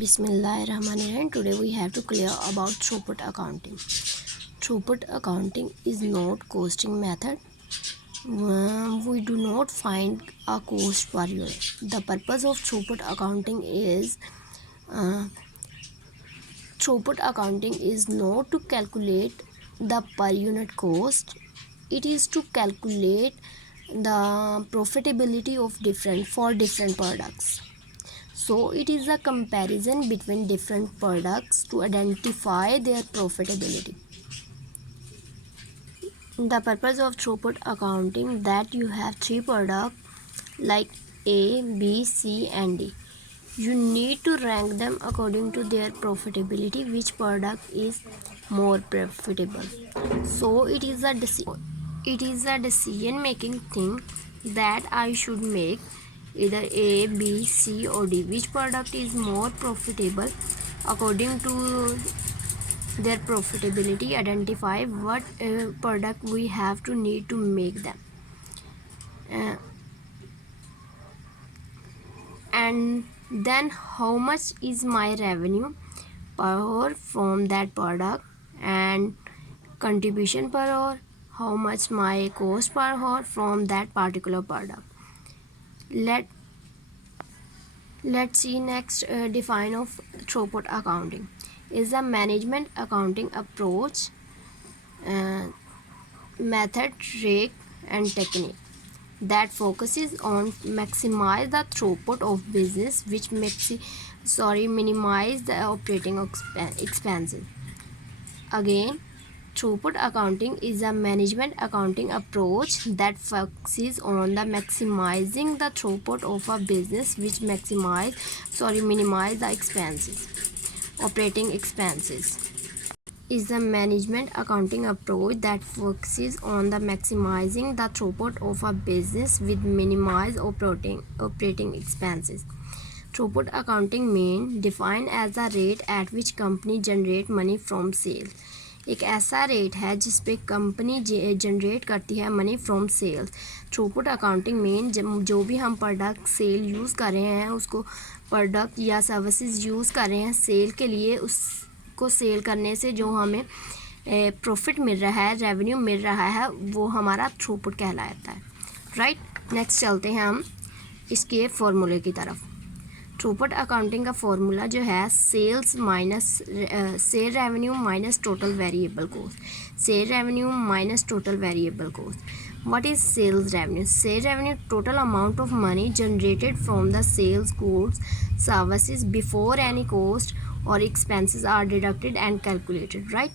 Bismillahirrahmanirrahim. Today we have to clear about throughput accounting. Throughput accounting is not costing method. We do not find a cost per unit. The purpose of throughput accounting is not to calculate the per unit cost. It is to calculate the profitability of different products. So it is a comparison between different products to identify their profitability. The purpose of throughput accounting that you have three products like A, B, C and D. You need to rank them according to their profitability, which product is more profitable. So it is a decision making thing that I should make, either A, B, C or D. Which product is more profitable? According to their profitability, identify what product we have to need to make them. And then how much is my revenue per hour from that product, and contribution per hour, how much my cost per hour from that particular product. Let's see next. Define of throughput accounting is a management accounting approach, method, trick and technique that focuses on maximize the throughput of business, which minimize the operating expenses. Again, throughput accounting is a management accounting approach that focuses on the maximizing the throughput of a business, which minimize the operating expenses. Is a management accounting approach that focuses on the maximizing the throughput of a business with minimize operating expenses. Throughput accounting mean defined as the rate at which company generate money from sale. एक ऐसा rate है जिस पे company generate करती है money from sales. Throughput accounting में जो भी हम प्रोडक्ट सेल यूज़ कर रहे हैं, उसको प्रोडक्ट या सर्विसेज यूज़ कर रहे हैं सेल के लिए, उसको सेल करने से जो हमें प्रॉफिट मिल रहा है, रेवेन्यू मिल रहा है, वो हमारा थ्रूपुट कहलाता है. राइट, नेक्स्ट चलते हैं हम इसके फॉर्मूले की तरफ. थ्रूपुट अकाउंटिंग का फॉर्मूला जो है sales minus sale revenue minus total variable cost. Sale revenue minus total variable cost. What is sales revenue? Sale revenue total amount of money generated from the sales goods services before any cost or expenses are deducted and calculated. Right,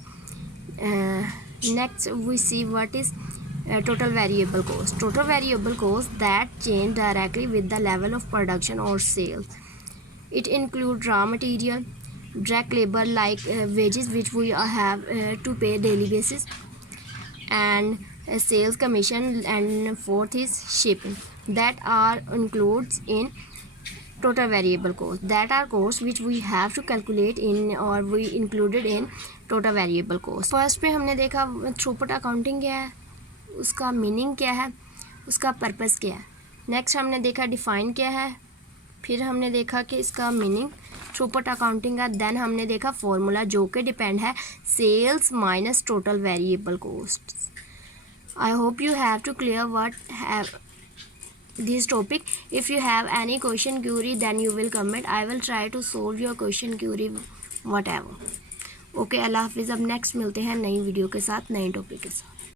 next we see what is total variable cost. Total variable cost that change directly with the level of production or sales. It includes raw material, direct labor like wages which we have to pay daily basis, and sales commission, and fourth is shipping that are includes in total variable cost, that are costs which we have to calculate in or we included in total variable cost. First पे हमने देखा throughput accounting क्या है, उसका meaning क्या है, उसका purpose क्या है. नेक्स्ट हमने देखा डिफाइन क्या है, फिर हमने देखा कि इसका मीनिंग थ्रूपुट अकाउंटिंग का. देन हमने देखा फॉर्मूला जो कि डिपेंड है sales minus total variable cost. I hope you have to clear what have this topic. If you have any question query, then you will comment. I will try to solve your question query whatever. Okay, अल्लाह हाफिज़. अब next मिलते हैं नई video के साथ, नए topic के साथ.